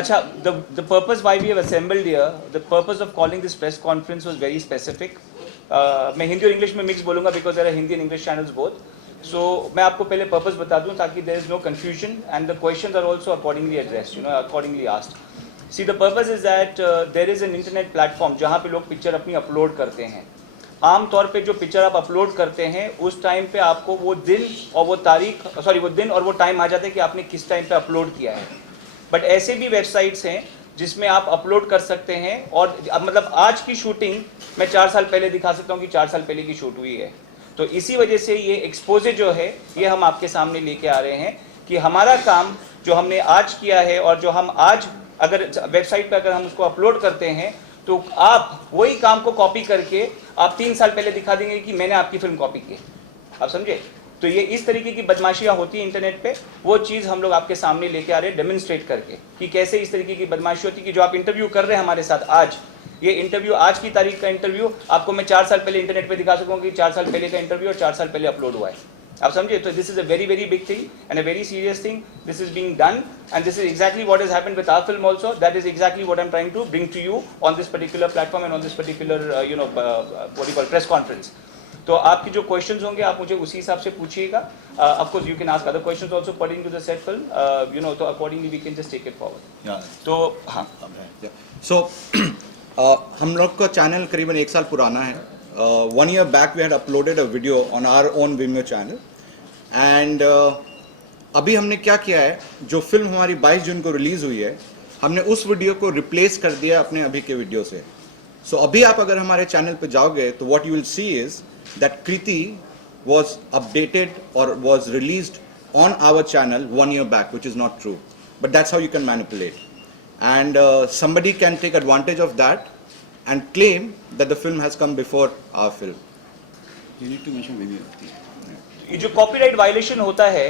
अच्छा, the purpose why we have assembled here, the purpose of calling this press conference was very specific. मैं हिंदी और English में mix बोलूँगा because there are Hindi and English channels both. So मैं आपको पहले purpose बता दूँ ताकि there is no confusion and the questions are also accordingly addressed, accordingly asked. See, the purpose is that there is an internet platform जहाँ पे लोग picture अपनी अपलोड करते हैं. आम तौर पे जो पिक्चर आप अपलोड करते हैं उस टाइम पे आपको वो दिन और वो तारीख वो दिन और वो टाइम आ जाता है कि आपने किस टाइम पे अपलोड किया है. बट ऐसे भी वेबसाइट्स हैं जिसमें आप अपलोड कर सकते हैं और मतलब आज की शूटिंग मैं 4 साल पहले दिखा सकता हूँ कि 4 साल पहले की शूट हुई है. तो इसी वजह से ये एक्सपोजे जो है ये हम आपके सामने लेके आ रहे हैं कि हमारा काम जो हमने आज किया है और जो हम आज अगर वेबसाइट पर अगर हम उसको अपलोड करते हैं तो आप वही काम को कॉपी करके आप 3 साल पहले दिखा देंगे कि मैंने आपकी फिल्म कॉपी की. आप समझे? तो ये इस तरीके की बदमाशियां होती हैं इंटरनेट पे, वो चीज़ हम लोग आपके सामने लेके आ रहे हैं डेमोन्स्ट्रेट करके कि कैसे इस तरीके की बदमाशी होती है. कि जो आप इंटरव्यू कर रहे हैं हमारे साथ आज, ये इंटरव्यू आज की तारीख का इंटरव्यू आपको मैं 4 साल पहले इंटरनेट पे दिखा सकूँगा कि 4 साल पहले का इंटरव्यू और 4 साल पहले अपलोड हुआ है. आप समझे? तो this is a very very big thing and a very serious thing. This is being done and this is exactly what has happened with our film also. That is exactly what I am trying to bring to you on this particular platform and on this particular what you call press conference. तो आपके जो questions होंगे आप मुझे उसी हिसाब से पूछिएगा. Of course you can ask other questions also pertaining to the set film, तो accordingly we can just take it forward. तो हाँ, सो हम लोग का चैनल करीबन 1 साल पुराना है. 1 year back we had uploaded a video on our own Vimeo channel एंड अभी हमने क्या किया है, जो फिल्म हमारी 22 जून को रिलीज़ हुई है हमने उस वीडियो को रिप्लेस कर दिया अपने अभी के वीडियो से. सो अभी आप अगर हमारे चैनल पे जाओगे तो what you will see is that Kriti was updated or was released on our channel 1 year back, which is not true. But that's how you can manipulate. And somebody can take advantage of that and claim that the film has come before our film. You need to mention Vimeo. ये जो copyright violation होता है,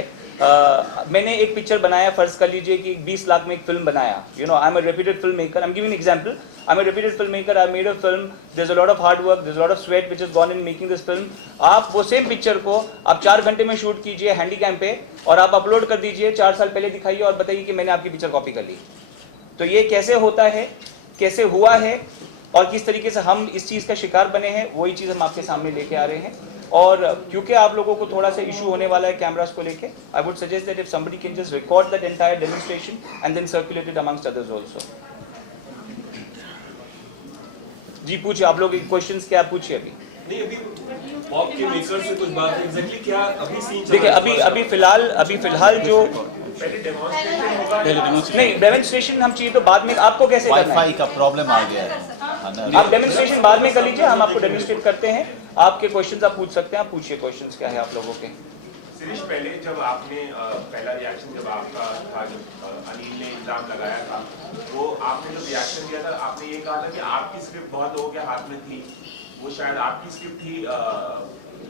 मैंने एक picture बनाया, फर्ज कर लीजिए कि 20 लाख में एक फिल्म बनाया. I am a reputed film maker. I am giving an example. I am a reputed film maker. I made a film. There is a lot of hard work, there is a lot of sweat which is gone in making this film. आप वो same picture को आप 4 घंटे में shoot कीजिए Handycam पे और आप अपलोड कर दीजिए, 4 साल पहले दिखाइए और बताइए कि मैंने आपकी पिक्चर कॉपी कर ली. तो ये कैसे होता है, कैसे हुआ है और किस तरीके से हम इस चीज़ का शिकार बने हैं, वही चीज़ हम आपके सामने लेके आ रहे हैं. और क्योंकि आप लोगों को थोड़ा सा इशू होने वाला है कैमरास को लेके, I would suggest that if somebody can just record that entire demonstration and then circulate it amongst others also. जी पूछिए, आप लोग क्वेश्चंस क्या पूछिए अभी. नहीं, अभी पॉप के मेकर से कुछ बात है, एग्जैक्टली क्या अभी सीन चल देखिए रहा है? अभी फिलहाल जो पहले डेमोन्स्ट्रेशन होगा. नहीं, डेमोन्स्ट्रेशन हम चाहिए तो बाद में. आपको कैसे करना है? वाईफाई का प्रॉब्लम आ गया है. आप डेमोन्स्ट्रेशन बाद में कर लीजिए, हम आपको डेमोन्स्ट्रेट करते हैं. आपके क्वेश्चंस आप पूछ सकते हैं. आप पूछिए क्वेश्चंस क्या है आप लोगों के. शिरीष, पहले जब आपने पहला रिएक्शन जब आपका था, जब अनिल ने इल्जाम लगाया था, वो आपने जो रिएक्शन दिया था आपने ये कहा था कि आपकी स्क्रिप्ट बहुत लोगों के हाथ में थी, वो शायद आपकी स्क्रिप्ट ही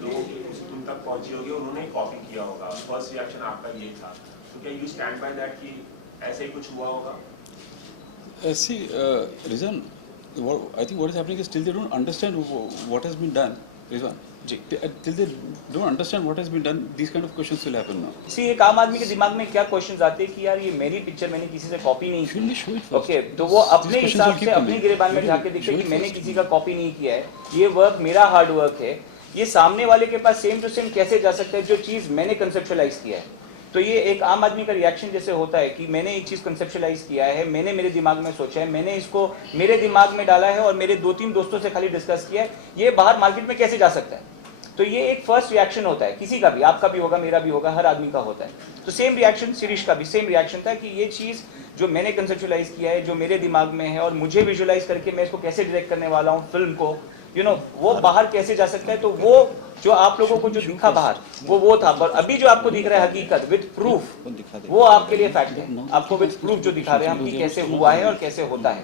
लोगों की तुम तक पहुंची होगी, उन्होंने कॉपी किया होगा. फर्स्ट रिएक्शन आपका ये था. तो क्या यू स्टैंड बाय दैट कि ऐसे ही कुछ हुआ होगा? See, Rizwan, I think what is happening is still they don't understand what has been done. Rizwan, till they don't understand what has been done, these kind of questions will happen now. See, एक आम आदमी के दिमाग में क्या questions आते हैं कि यार ये मेरी पिक्चर मैंने किसी से कॉपी नहीं Should we show की. it first? ओके, तो वो अपने These questions हिसाब will keep से अपनी coming. गिरेबान में Show जाके it दिखे कि मैंने first. किसी का कॉपी नहीं किया है, ये वर्क मेरा हार्ड वर्क है. ये सामने वाले के पास सेम टू सेम कैसे जा सकता है जो चीज़ मैंने कंसेप्चुअलाइज किया है. तो ये एक आम आदमी का रिएक्शन जैसे होता है कि मैंने एक चीज़ कंसेप्चुअलाइज किया है, मैंने मेरे दिमाग में सोचा है, मैंने इसको मेरे दिमाग में डाला है और मेरे 2-3 दोस्तों से खाली डिस्कस किया है, ये बाहर मार्केट में कैसे जा सकता है. तो ये एक फर्स्ट रिएक्शन होता है, किसी का भी, आपका भी होगा, मेरा भी होगा, हर आदमी का होता है. तो सेम रिएक्शन शिरीष का भी सेम रिएक्शन था कि ये चीज़ जो मैंने कंसेप्चुअलाइज किया है, जो मेरे दिमाग में है और मुझे विजुअलाइज करके मैं इसको कैसे डायरेक्ट करने वाला हूँ फिल्म को, वो बाहर कैसे जा सकता है. तो वो जो आप लोगों को जो दिखा बाहर वो था. पर अभी जो आपको दिख रहा है हकीकत विद प्रूफ, वो आपके लिए फैक्ट है. आपको विद प्रूफ जो दिखा रहे हैं हम कि कैसे हुआ है और कैसे होता है.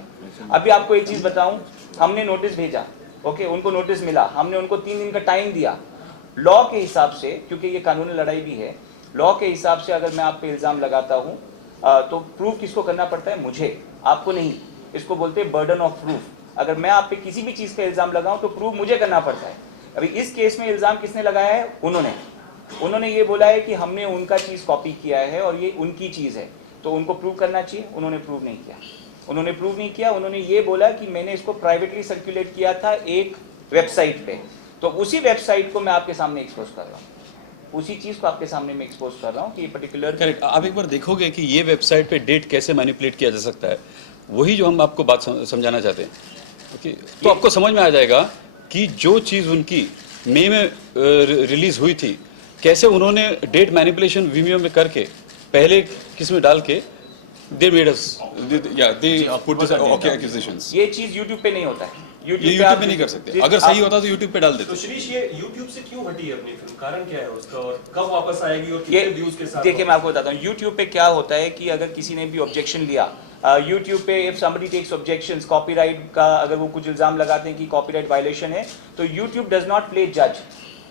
अभी आपको एक चीज़ बताऊं, हमने नोटिस भेजा, ओके, उनको नोटिस मिला, हमने उनको 3 दिन का टाइम दिया. लॉ के हिसाब से, क्योंकि ये कानूनी लड़ाई भी है, लॉ के हिसाब से अगर मैं आप पे इल्ज़ाम लगाता हूँ तो प्रूफ किसको करना पड़ता है? मुझे, आपको नहीं. इसको बोलते हैं बर्डन ऑफ प्रूफ. अगर मैं आप पे किसी भी चीज़ का इल्ज़ाम लगाऊं तो प्रूफ मुझे करना पड़ता है. अभी इस केस में इल्ज़ाम किसने लगाया है? उन्होंने ये बोला है कि हमने उनका चीज़ कॉपी किया है और ये उनकी चीज़ है. तो उनको प्रूव करना चाहिए, उन्होंने प्रूव नहीं किया। उन्होंने प्रूव नहीं किया, उन्होंने ये बोला कि मैंने इसको प्राइवेटली सर्कुलेट किया था एक वेबसाइट पे, तो उसी वेबसाइट को मैं आपके सामने एक्सपोज कर रहा हूँ, उसी चीज़ को आपके सामने मैं एक्सपोज कर रहा हूँ कि ये पर्टिकुलर। करेक्ट। आप एक बार देखोगे कि ये वेबसाइट पे डेट कैसे मैनिपुलेट किया जा सकता है, वही जो हम आपको बात समझाना चाहते हैं। ओके, तो आपको समझ में आ जाएगा कि जो चीज़ उनकी मई में रिलीज हुई थी, कैसे उन्होंने डेट मैनिपुलेशन Vimeo में करके पहले किसमें डाल के दे मेड अस या they put this okay accusations. ये चीज़ YouTube पे नहीं होता है, ये पे YouTube आप- पे नहीं कर सकते। जी, अगर सही आप- होता तो YouTube पे डाल तो देते। शिरीष, ये YouTube से क्यों हटी है अपनी फिल्म? कारण क्या है उसका और कब वापस आएगी और ये कितने व्यूज के साथ? देखिए मैं आपको बताता हूँ, YouTube पे क्या होता है कि अगर किसी ने भी ऑब्जेक्शन लिया, YouTube पे if somebody takes objections, copyright का अगर वो कुछ इल्जाम लगाते हैं कि कॉपीराइट वायलेशन है, तो YouTube डज नॉट प्ले जज।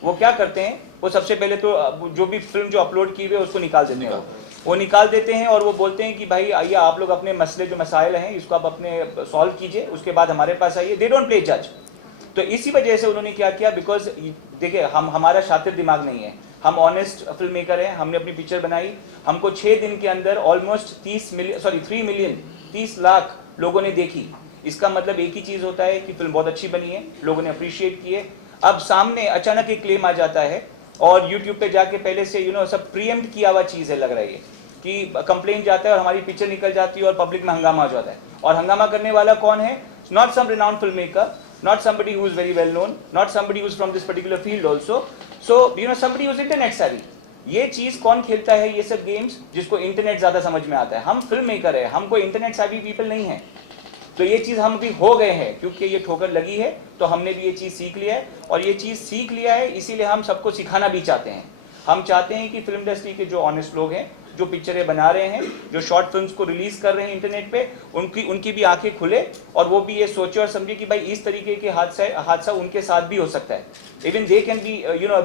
वो क्या करते हैं, वो सबसे पहले तो जो भी फिल्म जो अपलोड की हुई है उसको निकाल देते हैं, वो निकाल देते हैं और वो बोलते हैं कि भाई आइए आप लोग अपने मसले जो मसाइल हैं इसको आप अपने सॉल्व कीजिए, उसके बाद हमारे पास आइए। दे डोंट प्ले जज। तो इसी वजह से उन्होंने क्या किया, बिकॉज देखिए हमारा शातिर दिमाग नहीं है, हम ऑनेस्ट फिल्म मेकर हैं, हमने अपनी पिक्चर बनाई, हमको 6 दिन के अंदर ऑलमोस्ट 3 मिलियन 30 लाख लोगों ने देखी। इसका मतलब एक ही चीज़ होता है कि फिल्म बहुत अच्छी बनी है, लोगों ने अप्रिशिएट की है। अब सामने अचानक एक क्लेम आ जाता है और यूट्यूब पे जाके पहले से सब प्रीएम्प्ट किया हुआ चीज़ है, लग रहा है कि कंप्लेंट जाता है और हमारी पिक्चर निकल जाती है और पब्लिक में हंगामा हो जाता है। और हंगामा करने वाला कौन है? Not some renowned film maker, not somebody who is very well known, not somebody who is from this particular field also, so somebody who is internet savvy। ये चीज कौन खेलता है ये सब गेम्स? जिसको इंटरनेट ज्यादा समझ में आता है। हम फिल्म मेकर है, हमको इंटरनेट savvy पीपल नहीं है। तो ये चीज हम भी हो गए हैं क्योंकि ये ठोकर लगी है, तो हमने भी ये चीज सीख लिया है और ये चीज सीख लिया है, इसीलिए हम सबको सिखाना भी चाहते हैं। हम चाहते हैं कि फिल्म इंडस्ट्री के जो ऑनेस्ट लोग हैं, जो पिक्चरें बना रहे हैं, जो शॉर्ट फिल्म्स को रिलीज कर रहे हैं इंटरनेट पे, उनकी भी आंखें खुले और वो भी ये सोचे और समझे कि भाई इस तरीके के हादसा उनके साथ भी हो सकता है। Even they can be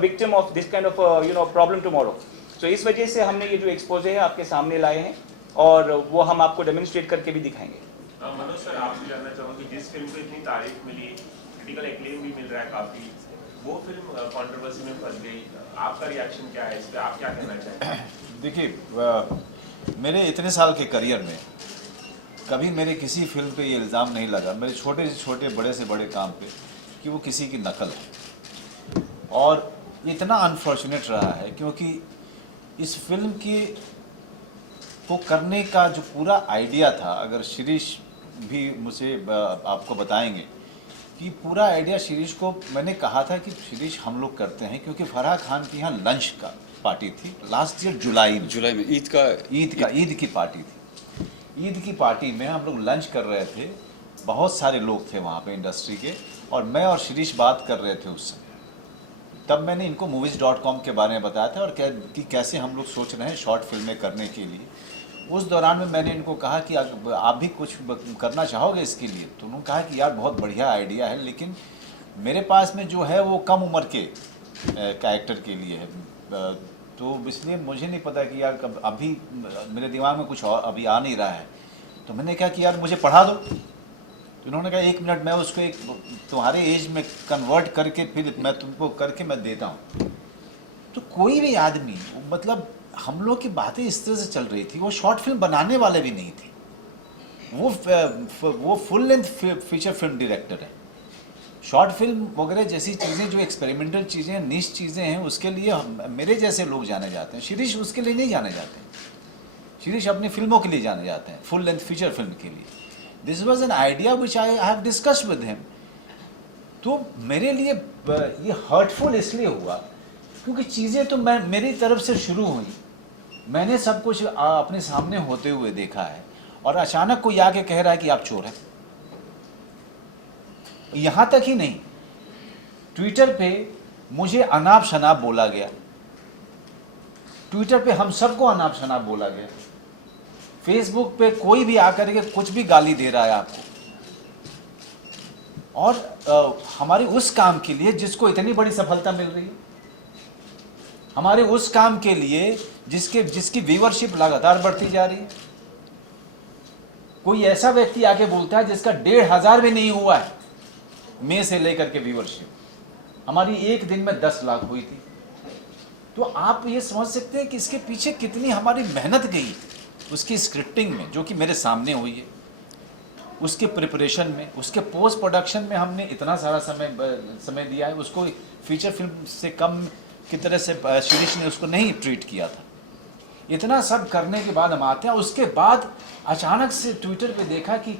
victim of this kind of problem tomorrow. So इस वजह से हमने ये जो एक्सपोज है आपके सामने लाए हैं और वो हम आपको डेमोन्स्ट्रेट करके भी दिखाएंगे। मनोज सर, आपसे जानना चाहूँगी, जिस फिल्म को इतनी तारीफ मिली, क्रिटिकल एक्लेम भी मिल रहा है काफी, वो फिल्म कंट्रोवर्सी में फंस गई, आपका रिएक्शन क्या है इस पे? आप क्या कहना चाहते हैं? देखिए, मेरे इतने साल के करियर में कभी मेरे किसी फिल्म पे ये इल्ज़ाम नहीं लगा, मेरे छोटे से छोटे बड़े से बड़े काम पे, कि वो किसी की नकल है। और इतना अनफॉर्चुनेट रहा है क्योंकि इस फिल्म को करने का जो पूरा आइडिया था, अगर शिरीष भी मुझे आपको बताएंगे कि पूरा आइडिया शिरीष को मैंने कहा था कि शिरीष हम लोग करते हैं, क्योंकि फराह खान के यहाँ लंच का पार्टी थी लास्ट ईयर जुलाई में ईद की पार्टी थी। ईद की पार्टी में हम लोग लंच कर रहे थे, बहुत सारे लोग थे वहाँ पे इंडस्ट्री के, और मैं और शिरीष बात कर रहे थे उस समय। तब मैंने इनको movies.com के बारे में बताया था और कि कैसे हम लोग सोच रहे हैं शॉर्ट फिल्में करने के लिए। उस दौरान में मैंने इनको कहा कि आप भी कुछ करना चाहोगे इसके लिए? तो उन्होंने कहा कि यार बहुत बढ़िया आइडिया है, लेकिन मेरे पास में जो है वो कम उम्र के कैरेक्टर के लिए है, तो इसलिए मुझे नहीं पता कि यार कब अभी मेरे दिमाग में कुछ और अभी आ नहीं रहा है। तो मैंने कहा कि यार मुझे पढ़ा दो। तो उन्होंने कहा 1 मिनट, मैं उसको एक तुम्हारे एज में कन्वर्ट करके फिर मैं तुमको करके मैं देता हूँ। तो कोई भी आदमी, मतलब हम लोग की बातें इस तरह से चल रही थी, वो शॉर्ट फिल्म बनाने वाले भी नहीं थे, वो full length feature film director है। शॉर्ट फिल्म वगैरह जैसी चीज़ें जो एक्सपेरिमेंटल चीज़ें, निश चीज़ें हैं, उसके लिए मेरे जैसे लोग जाने जाते हैं। शिरीष उसके लिए नहीं जाने जाते हैं, शिरीष अपनी फिल्मों के लिए जाने जाते हैं, फुल लेंथ फीचर फिल्म के लिए। This was an idea which I have discussed with him. तो मेरे लिए ये हर्टफुल इसलिए हुआ क्योंकि चीज़ें तो मेरी तरफ से शुरू हुई, मैंने सब कुछ अपने सामने होते हुए देखा है, और अचानक कोई आके कह रहा है कि आप चोर हैं। यहाँ तक ही नहीं, ट्विटर पे मुझे अनाप शनाप बोला गया, ट्विटर पे हम सबको अनाप शनाप बोला गया, फेसबुक पे कोई भी आकर के कुछ भी गाली दे रहा है आपको, और हमारे उस काम के लिए जिसको इतनी बड़ी सफलता मिल रही है, हमारे उस काम के लिए जिसकी व्यूअरशिप लगातार बढ़ती जा रही है, कोई ऐसा व्यक्ति आके बोलता है जिसका 1500 भी नहीं हुआ है मई से लेकर के व्यूअरशिप, हमारी एक दिन में 10 लाख हुई थी। तो आप ये समझ सकते हैं कि इसके पीछे कितनी हमारी मेहनत गई, उसकी स्क्रिप्टिंग में जो कि मेरे सामने हुई है, उसके प्रिपरेशन में, उसके पोस्ट प्रोडक्शन में हमने इतना सारा समय दिया है। उसको फीचर फिल्म से कम की तरह से शिरीष ने उसको नहीं ट्रीट किया था। इतना सब करने के बाद हम आते हैं, उसके बाद अचानक से ट्विटर पे देखा कि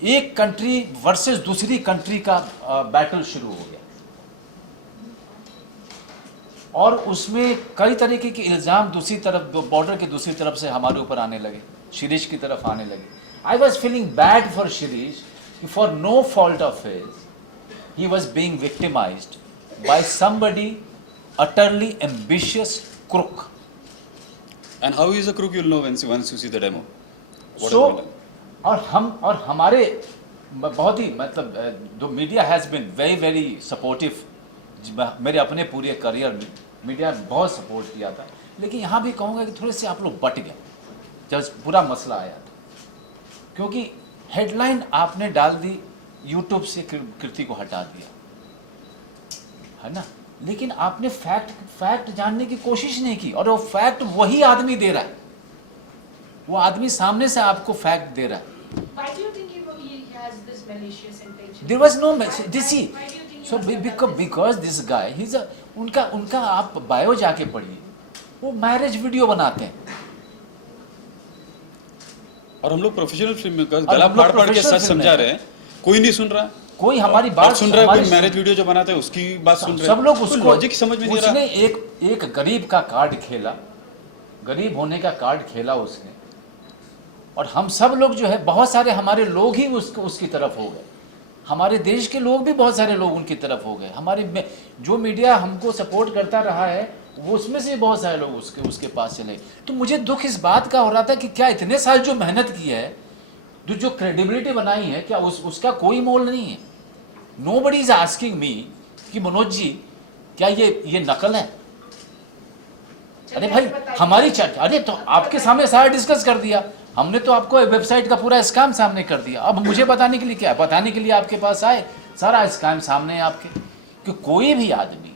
एक कंट्री वर्सेस दूसरी कंट्री का बैटल शुरू हो गया और उसमें कई तरीके के इल्ज़ाम दूसरी तरफ, बॉर्डर के दूसरी तरफ से हमारे ऊपर आने लगे, शिरीष की तरफ आने लगे। I was feeling bad for Shirish, for no fault of his, he was being victimized by somebody utterly ambitious crook. And how is a crook, you'll know once you see the demo. What So, has been done. और हमारे बहुत ही मतलब the media has been very very supportive. मेरे अपने पूरे career में media ने बहुत सपोर्ट किया था, लेकिन यहाँ भी कहूँगा कि थोड़े से आप लोग बट गए जब पूरा मसला आया था, क्योंकि हेडलाइन आपने डाल दी, यूट्यूब से कृति को हटा दिया, है ना, लेकिन आपने फैक्ट जानने की कोशिश नहीं की, और वो फैक्ट वही आदमी दे रहा है, वो आदमी सामने से आपको फैक्ट दे रहा है। Why do you think he has this malicious intention? There was no message. This see, Why do you think he so has that because this guy, he's a उनका आप बायो जाके पढ़िए, वो marriage video बनाते हैं। और हम लोग प्रोफेशनल फिल्म मेकर्स और गला हम लोग फाड़ फाड़ के professional सच film समझा रहे हैं, कोई नहीं सुन रहा। कोई हमारी और बात सुन रहा है, हमारी कोई मैरिज वीडियो जो बनाता है उसकी बात सुन रहे हैं। सब लोग कोई उसको लॉजिक समझ में नहीं आ उसने रहा। एक गरीब का कार्ड खेला, गरीब होने का कार्ड खेला उसने, और हम सब लोग जो है, बहुत सारे हमारे लोग ही उसकी तरफ हो गए, हमारे देश के लोग भी बहुत सारे लोग उनकी तरफ हो गए, हमारे जो मीडिया हमको सपोर्ट करता रहा है वो उसमें से बहुत सारे लोग उसके पास चले। तो मुझे दुख इस बात का हो रहा था कि क्या इतने साल जो मेहनत की है, जो क्रेडिबिलिटी बनाई है, क्या उसका कोई मोल नहीं है। नोबडी इज आस्किंग मी कि मनोज जी क्या ये नकल है। अरे भाई हमारी चर्चा, अरे तो आपके सामने सारा डिस्कस कर दिया हमने, तो आपको वेबसाइट का पूरा स्कैम सामने कर दिया। अब मुझे बताने के लिए क्या है, बताने के लिए आपके पास आए, सारा स्कैम सामने है आपके, कि कोई भी आदमी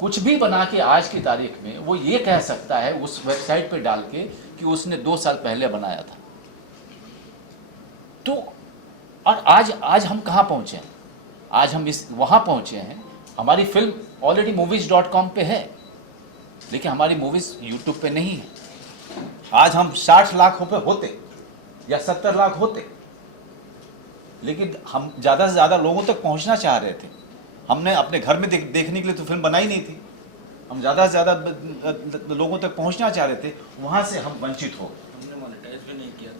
कुछ भी बना के आज की तारीख में वो ये कह सकता है उस वेबसाइट पे डाल के कि उसने 2 साल पहले बनाया था। तो और आज हम कहाँ पहुँचे हैं, आज हम वहाँ पहुँचे हैं, हमारी फिल्म ऑलरेडी movies.com पे है, लेकिन हमारी मूवीज यूट्यूब पे नहीं है। आज हम 60 लाख रुपए होते या 70 लाख होते, लेकिन हम ज़्यादा से ज़्यादा लोगों तक पहुंचना चाह रहे थे। हमने अपने घर में देखने के लिए तो फिल्म बनाई नहीं थी, हम ज़्यादा से ज़्यादा लोगों तक पहुंचना चाह रहे थे, वहाँ से हम वंचित हो गए।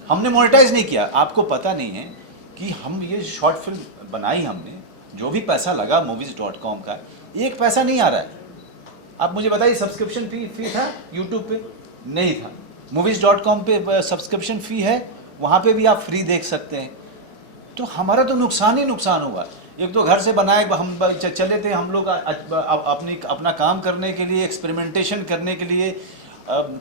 हमने मोनेटाइज नहीं किया। आपको पता नहीं है कि हम ये शॉर्ट फिल्म बनाई, हमने जो भी पैसा लगा movies.com का, एक पैसा नहीं आ रहा है। आप मुझे बताइए, सब्सक्रिप्शन फी था यूट्यूब पे? नहीं था। movies.com पे सब्सक्रिप्शन फ़ी है, वहाँ पे भी आप फ्री देख सकते हैं। तो हमारा तो नुकसान ही नुकसान हुआ। एक तो घर से बनाए हम चले थे हम लोग अपना काम करने के लिए, एक्सपेरिमेंटेशन करने के लिए,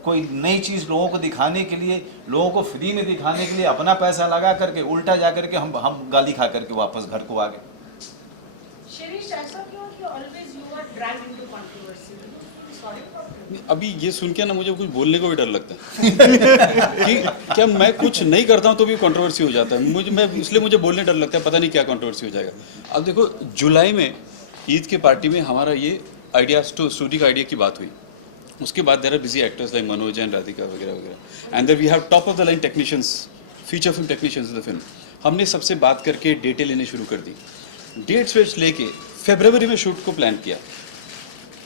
कोई नई चीज़ लोगों को दिखाने के लिए, लोगों को फ्री में दिखाने के लिए अपना पैसा लगा करके, उल्टा जा करके हम गाली खा करके वापस घर को आ गए। Shirish, ऐसा क्यों कि always you are dragged into controversy? Sorry about it. अभी ये सुन के ना मुझे कुछ बोलने को भी डर लगता है कि क्या मैं कुछ नहीं करता हूँ तो भी कंट्रोवर्सी हो जाता है। इसलिए मुझे बोलने डर लगता है, पता नहीं क्या कंट्रोवर्सी हो जाएगा। अब देखो, जुलाई में ईद की पार्टी में हमारा ये आइडिया, स्टोरी का आइडिया की बात हुई। उसके बाद there are busy actors like Manoj and Radhika वगैरह वगैरह, and there we have top of the line technicians, feature film technicians in the film. हमने सबसे बात करके डेटें लेने शुरू कर दी। डेट्स वेट्स लेके फरवरी में शूट को प्लान किया,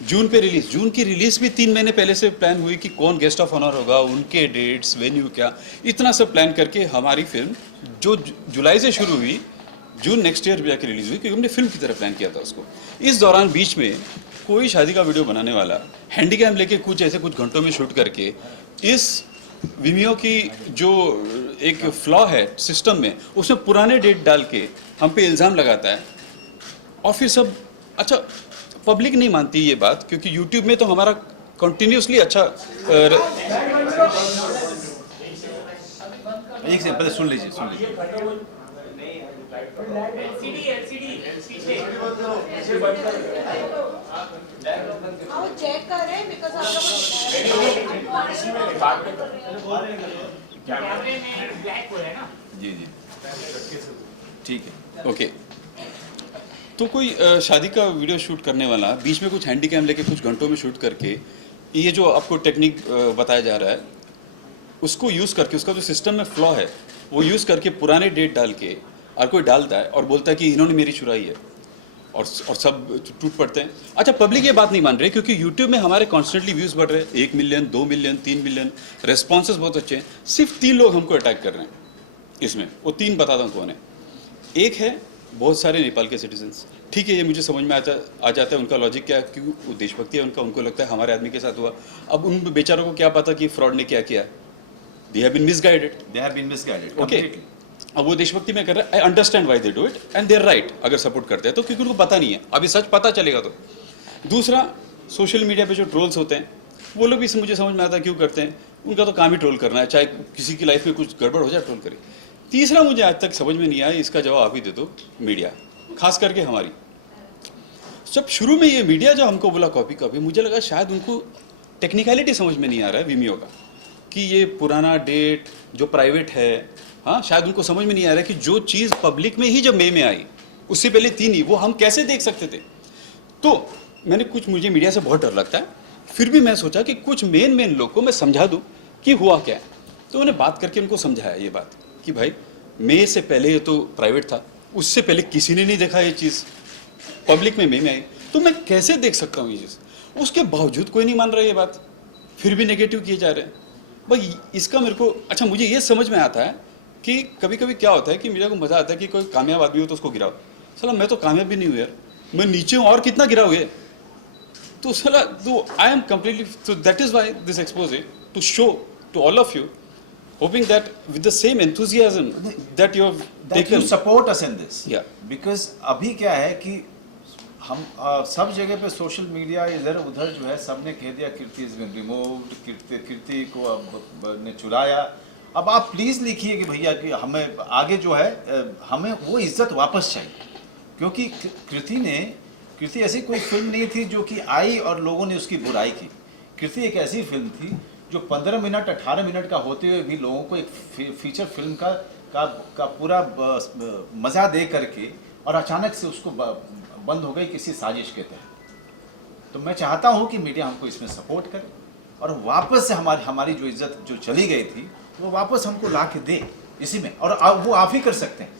जून पे रिलीज। जून की रिलीज भी 3 महीने पहले से प्लान हुई कि कौन गेस्ट ऑफ ऑनर होगा, उनके डेट्स, वेन्यू क्या, इतना सब प्लान करके हमारी फिल्म जो जुलाई से शुरू हुई, जून नेक्स्ट ईयर जाके रिलीज हुई, क्योंकि हमने फिल्म की तरह प्लान किया था उसको। इस दौरान बीच में कोई शादी का वीडियो बनाने वाला हैंडीकैम लेके कुछ घंटों में शूट करके, इस विमियो की जो एक फ्लॉ है सिस्टम में, उसमें पुराने डेट डाल के हम पे इल्ज़ाम लगाता है। और फिर सब अच्छा, पब्लिक नहीं मानती ये बात, क्योंकि यूट्यूब में तो हमारा कंटिन्यूसली अच्छा एक से पहले सुन लीजिए। हाँ, चेक कर रहे हैं because आप लोग कैमरे में ब्लैक हो है ना। जी जी ठीक है। ओके, तो कोई शादी का वीडियो शूट करने वाला बीच में कुछ हैंडी कैम लेके कुछ घंटों में शूट करके, ये जो आपको टेक्निक बताया जा रहा है उसको यूज़ करके, उसका जो सिस्टम में फ्लॉ है वो यूज़ करके पुराने डेट डाल के और कोई डालता है और बोलता है कि इन्होंने मेरी चुराई है, और सब टूट पड़ते हैं। अच्छा, पब्लिक ये बात नहीं मान रही क्योंकि यूट्यूब में हमारे कॉन्स्टेंटली व्यूज़ बढ़ रहे हैं, 1 मिलियन 2 मिलियन 3 मिलियन, रेस्पॉन्सेज बहुत अच्छे हैं। सिर्फ 3 लोग हमको अटैक कर रहे हैं इसमें, वो 3 बताता हूँ कौन है। एक है बहुत सारे नेपाल के सिटीजन्स, ठीक है, ये मुझे समझ में आ जाता है उनका लॉजिक क्या है, क्यों वो देशभक्ति है उनका, उनको लगता है हमारे आदमी के साथ हुआ। अब उन बेचारों को क्या पता कि फ्रॉड ने क्या किया, they have been misguided. They have been misguided okay, अब वो देशभक्ति में कर रहे हैं, I understand why they do it and they are right अगर सपोर्ट करते हैं तो, क्योंकि उनको पता नहीं है, अभी सच पता चलेगा तो। दूसरा, सोशल मीडिया पे जो ट्रोल्स होते हैं वो लोग भी मुझे समझ में आता है क्यों करते हैं, उनका तो काम ही ट्रोल करना है, चाहे किसी की लाइफ में कुछ गड़बड़ हो जाए ट्रोल करिए। तीसरा, मुझे आज तक समझ में नहीं आया, इसका जवाब आप ही दे दो, मीडिया, खास करके हमारी। जब शुरू में ये मीडिया जो हमको बोला कॉपी, मुझे लगा शायद उनको टेक्निकलिटी समझ में नहीं आ रहा है वीमियो का, कि ये पुराना डेट जो प्राइवेट है, हाँ, शायद उनको समझ में नहीं आ रहा है कि जो चीज़ पब्लिक में ही जब मई में आई उससे पहले थी नहीं, वो हम कैसे देख सकते थे। तो मुझे मीडिया से बहुत डर लगता है, फिर भी मैं सोचा कि कुछ मेन लोग को मैं समझा दूँ कि हुआ क्या है। तो मैंने बात करके उनको समझाया ये बात कि भाई मई से पहले ये तो प्राइवेट था, उससे पहले किसी ने नहीं देखा ये चीज़, पब्लिक में मई में आई, तो मैं कैसे देख सकता हूँ ये चीज़। उसके बावजूद कोई नहीं मान रहा ये बात, फिर भी नेगेटिव किए जा रहे हैं भाई। इसका मेरे को, अच्छा, मुझे ये समझ में आता है कि कभी कभी क्या होता है कि मीडिया को मज़ा आता है कि कोई कामयाब आदमी हो तो उसको गिराओ। सला मैं तो कामयाब भी नहीं हूँ यार, मैं नीचे हूँ और कितना गिरा हुए, तो सला तो I am completely, so that is why this expose, to show to all of you, hoping that with the same enthusiasm that you have that taken, you support us in this, yeah, because अभी क्या है कि हम सब जगह पे social media इधर उधर जो है सबने कह दिया कीर्ति इज बिन रिमूव्ड, कीर्ति को अब ने चुराया। अब आप प्लीज़ लिखिए कि भैया कि हमें आगे जो है हमें वो इज्जत वापस चाहिए, क्योंकि कृति ऐसी कोई फिल्म नहीं थी जो कि आई और लोगों ने उसकी बुराई की। कृति एक ऐसी फिल्म थी जो 15 मिनट 18 मिनट का होते हुए भी लोगों को एक फीचर फिल्म का पूरा मज़ा दे करके, और अचानक से उसको बंद हो गई किसी साजिश के तहत। तो मैं चाहता हूँ कि मीडिया हमको इसमें सपोर्ट करे और वापस से हमारी जो इज्जत जो चली गई थी वो वापस हमको ला के दे इसी में, और वो आप ही कर सकते हैं,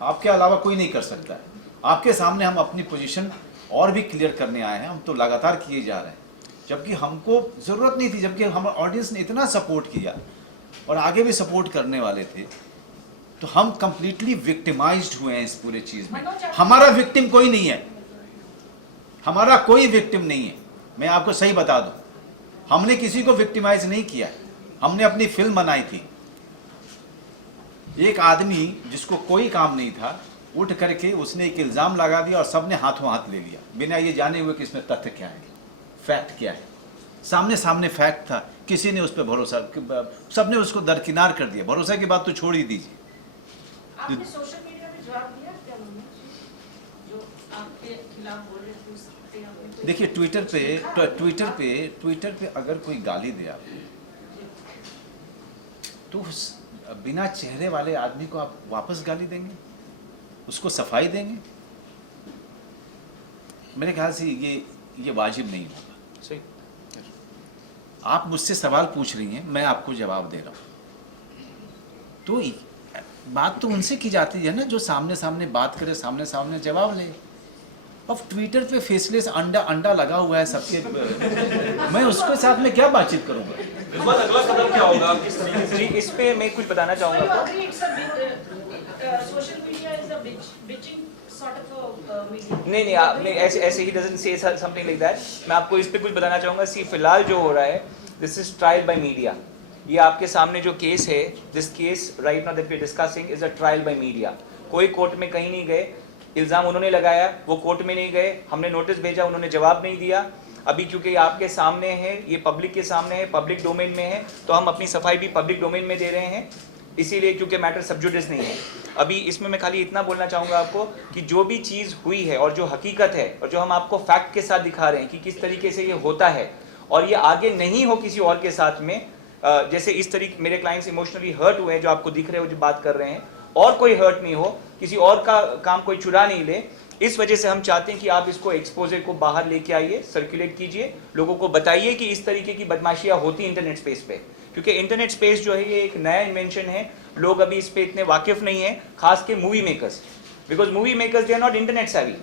आपके अलावा कोई नहीं कर सकता है। आपके सामने हम अपनी पोजीशन और भी क्लियर करने आए हैं, हम तो लगातार किए जा रहे हैं, जबकि हमको ज़रूरत नहीं थी, जबकि हमारे ऑडियंस ने इतना सपोर्ट किया और आगे भी सपोर्ट करने वाले थे। तो हम कंप्लीटली विक्टिमाइज्ड हुए हैं इस पूरे चीज़ में। हमारा विक्टिम कोई नहीं है, हमारा कोई विक्टिम नहीं है, मैं आपको सही बता दूं, हमने किसी को विक्टिमाइज नहीं किया, हमने अपनी फिल्म बनाई थी। एक आदमी जिसको कोई काम नहीं था उठ करके उसने एक इल्ज़ाम लगा दिया और सबने हाथों हाथ ले लिया, बिना ये जाने हुए कि इसमें तथ्य क्या है, फैक्ट क्या है। सामने फैक्ट था, किसी ने उस पर भरोसा, सबने उसको दरकिनार कर दिया। भरोसा की बात तो छोड़ ही दीजिए। आपने सोशल मीडिया में जवाब दिया क्या उन्होंने जो आपके खिलाफ बोल रहे थे उसके आपने? देखिए ट्विटर पे अगर कोई गाली दे आपको तो बिना चेहरे वाले आदमी को आप वापस गाली देंगे, उसको सफाई देंगे? मेरे ख्याल से ये वाजिब नहीं होगा। सही। आप मुझसे सवाल पूछ रही हैं, मैं आपको जवाब दे रहा हूँ, तो बात तो उनसे की जाती है ना जो सामने बात करे, सामने जवाब ले। अब ट्विटर पे फेसलेस अंडा लगा हुआ है सबके, मैं उसके साथ में क्या बातचीत करूंगा? इस बार अगला कदम क्या होगा, किस तरीके से? जी, इस पे मैं कुछ बताना So चाहूँगा you आपको। agree it's a social media is a bitching sort of a media? नहीं, आपने ऐसे he doesn't say something like that. मैं आपको इस पे कुछ बताना चाहूँगा। सी, फिलहाल जो हो रहा है, this is trial by media. ये आपके सामने जो केस है, this case right now that we are discussing is a trial by media. कोई कोर्ट में कहीं नहीं गए, इल्ज़ाम उन्होंने लगाया, वो कोर्ट में नहीं गए, हमने नोटिस भेजा, उन्होंने जवाब नहीं दिया। अभी क्योंकि आपके सामने है, ये पब्लिक के सामने है, पब्लिक डोमेन में है, तो हम अपनी सफाई भी पब्लिक डोमेन में दे रहे हैं, इसीलिए क्योंकि मैटर सब जुडिस नहीं है। अभी इसमें मैं खाली इतना बोलना चाहूँगा आपको कि जो भी चीज़ हुई है और जो हकीकत है और जो हम आपको फैक्ट के साथ दिखा रहे हैं कि किस तरीके से ये होता है, और ये आगे नहीं हो किसी और के साथ में, जैसे इस तरीके मेरे क्लाइंट्स इमोशनली हर्ट हुए हैं, जो आपको दिख रहे हो, जो बात कर रहे हैं, और कोई हर्ट नहीं हो, किसी और का काम कोई चुरा नहीं ले, इस वजह से हम चाहते हैं कि आप इसको एक्सपोजर को बाहर लेके आइए, सर्कुलेट कीजिए, लोगों को बताइए कि इस तरीके की बदमाशियां होती इंटरनेट स्पेस पे, क्योंकि इंटरनेट स्पेस जो है ये एक नया इन्वेंशन है, लोग अभी इस पे इतने वाकिफ नहीं है, खास के movie makers, because movie makers they are not internet savvy,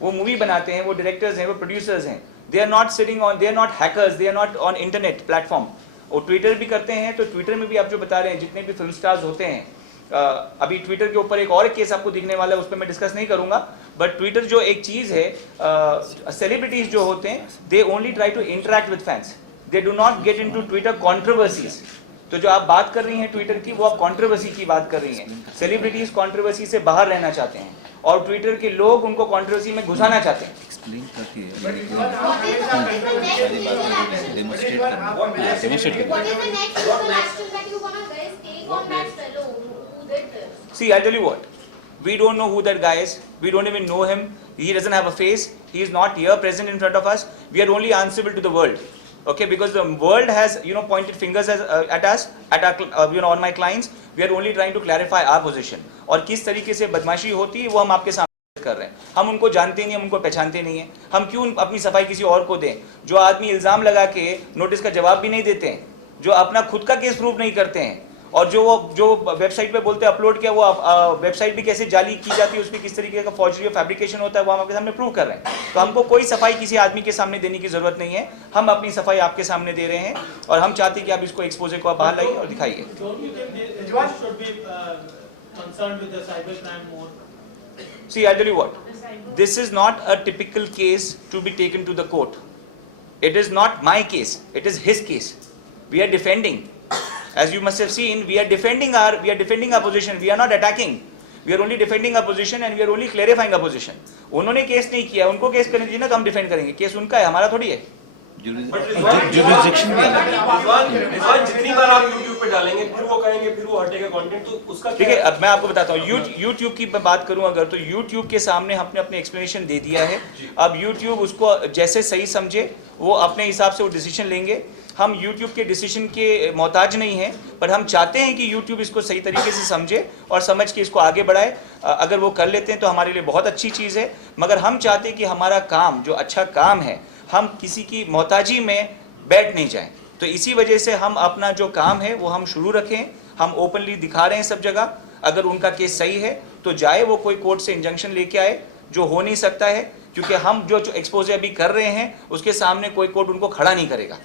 वो मूवी बनाते हैं, वो डायरेक्टर्स हैं, वो प्रोड्यूसर्स हैं, they are not sitting on, they are not hackers, they are not on internet platform. और ट्विटर भी करते हैं, तो ट्विटर में भी आप जो बता रहे हैं, जितने भी फिल्म स्टार्स होते हैं, अभी ट्विटर के ऊपर एक और केस आपको दिखने वाला है, उस पर मैं डिस्कस नहीं करूंगा, बट ट्विटर जो एक चीज़ है, सेलिब्रिटीज जो होते हैं, they only try to interact with fans, they do not get into Twitter controversies. तो जो आप बात कर रही हैं ट्विटर की, वो आप कंट्रोवर्सी की बात कर रही हैं, सेलिब्रिटीज कंट्रोवर्सी से बाहर रहना चाहते हैं, और ट्विटर के लोग उनको कंट्रोवर्सी में घुसाना चाहते हैं। एक्सप्लेन करती है What is the next legal action? Demonstrate What is the next legal action that you gonna guys take on that fellow who did this? See, I tell you what, we don't know who that guy is, we don't even know him, he doesn't have a face, he is not here present in front of us, we are only answerable to the world, okay, because the world has, pointed fingers at us, at our, on my clients, we are only trying to clarify our position, और किस तरीके से बदमाशी होती है वो हम आपके सामने कर रहे हैं। हम उनको जानते नहीं, हम उनको पहचानते नहीं हैं, हम क्यों अपनी सफाई किसी और को दें? जो आदमी इल्ज़ाम लगा के नोटिस का जवाब भी नहीं देते हैं, जो अपना खुद का केस प्रूव नहीं करते हैं, और जो वेबसाइट पे बोलते हैं अपलोड किया, वो वेबसाइट भी कैसे जाली की जाती है, उसमें किस तरीके का फॉर्जरी और फैब्रिकेशन होता है, वो हम आपके सामने प्रूव कर रहे हैं। तो हमको कोई सफाई किसी आदमी के सामने देने की जरूरत नहीं है, हम अपनी सफाई आपके सामने दे रहे हैं, और हम चाहते हैं कि आप इसको एक्सपोजर को आप बाहर लाइए और दिखाइए। See, I'll tell you what, this is not a typical case to be taken to the court. It is not my case, it is his case. We are defending. As you must have seen, we are defending our position. We are not attacking. We are only defending our position and we are only clarifying our position. उन्होंने case नहीं किया, उनको case करने दीजिए ना, तो हम defend करेंगे। केस उनका है, हमारा थोड़ी है। जुरिस्डिक्शन भी अलग है। रिजवान, जितनी बार आप YouTube पे डालेंगे, फिर वो कहेंगे, फिर वो हटेगा कंटेंट, तो उसका ठीक है, अब मैं आपको बताता हूँ, YouTube की मैं बात करूँ अगर, तो YouTube के सामने हमने अपने एक्सप्लेनेशन दे दिया है। अब YouTube उसको जैसे सही समझे, वो अपने हिसाब से वो डिसीजन लेंगे। हम YouTube के डिसीजन के मोहताज नहीं हैं, पर हम चाहते हैं कि YouTube इसको सही तरीके से समझे और समझ के इसको आगे बढ़ाए। अगर वो कर लेते हैं तो हमारे लिए बहुत अच्छी चीज़ है, मगर हम चाहते हैं कि हमारा काम जो अच्छा काम है, हम किसी की मोहताजी में बैठ नहीं जाएं। तो इसी वजह से हम अपना जो काम है वो हम शुरू रखें, हम ओपनली दिखा रहे हैं सब जगह। अगर उनका केस सही है तो जाए, वो कोई कोर्ट से इंजंक्शन लेके आए, जो हो नहीं सकता है, क्योंकि हम जो एक्सपोजर अभी कर रहे हैं उसके सामने कोई कोर्ट उनको खड़ा नहीं करेगा।